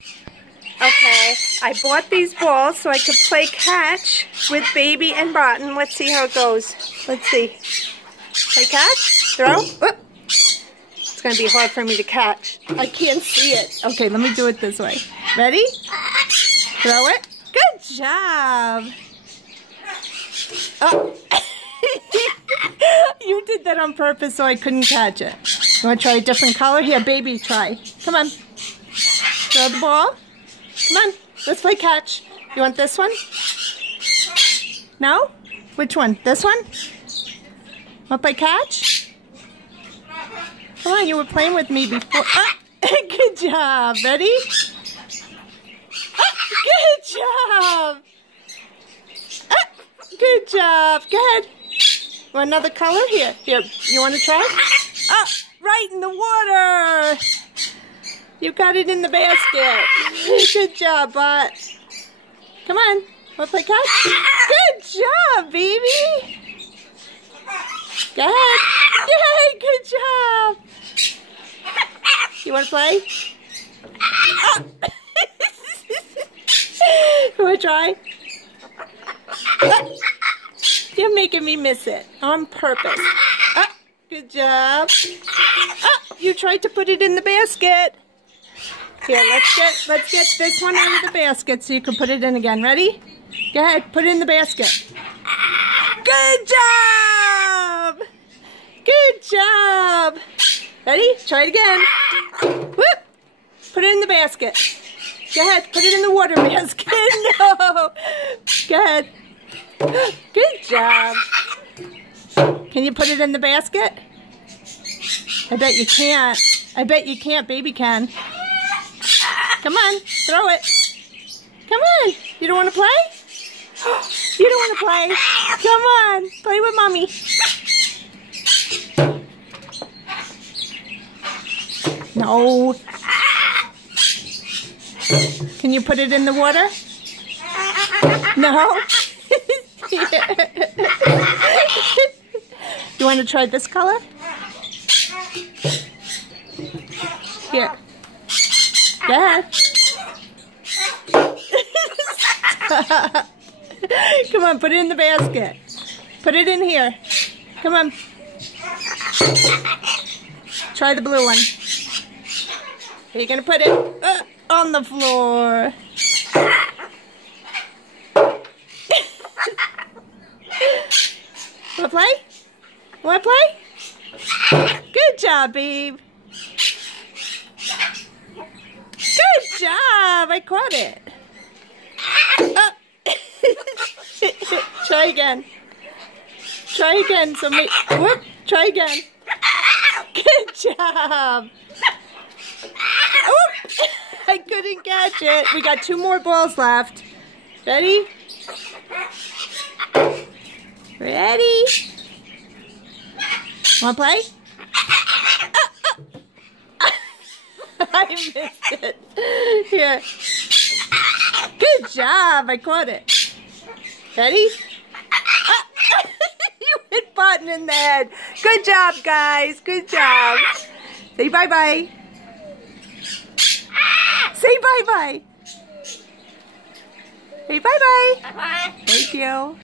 Okay, I bought these balls so I could play catch with Baby and Botton. Let's see how it goes. Let's see. Play catch, throw. Whoop. It's going to be hard for me to catch. I can't see it. Okay, let me do it this way. Ready? Throw it. Good job. Oh. You did that on purpose so I couldn't catch it. You want to try a different color? Here, Baby, try. Come on. Throw the ball. Come on. Let's play catch. You want this one? No? Which one? This one? Want to play catch? Come on, you were playing with me before. Ah, good job. Ready? Ah, good job. Ah, good job. Go ahead. Want another color? Here. Here. You want to try? Ah, right in the water. You got it in the basket. Good job, Bot. Come on. Want to play catch? Good job, baby. Go ahead. Yay, good job. You want to play? Oh. You want to try? Oh. You're making me miss it on purpose. Oh, good job. Oh, you tried to put it in the basket. Here, let's get this one out of the basket so you can put it in again. Ready? Go ahead, put it in the basket. Good job! Good job! Ready? Try it again. Whoop! Put it in the basket. Go ahead, put it in the water basket. No! Go ahead. Good job. Can you put it in the basket? I bet you can't. I bet you can't. Baby can. Come on, throw it. Come on. You don't want to play? You don't want to play? Come on, play with Mommy. No. Can you put it in the water? No? You want to try this color? Here. Go ahead. Come on, put it in the basket. Put it in here. Come on. Try the blue one. Are you going to put it on the floor? Want to play? Want to play? Good job, babe. Good job. I caught it. Oh. Try again. Try again. Whoop. Try again. Good job. Oop. I couldn't catch it. We got 2 more balls left. Ready? Ready? Want to play? I missed it. Here. Good job. I caught it. Ready? You hit Botton in the head. Good job, guys. Good job. Say bye-bye. Say bye-bye. Say bye-bye. Thank you.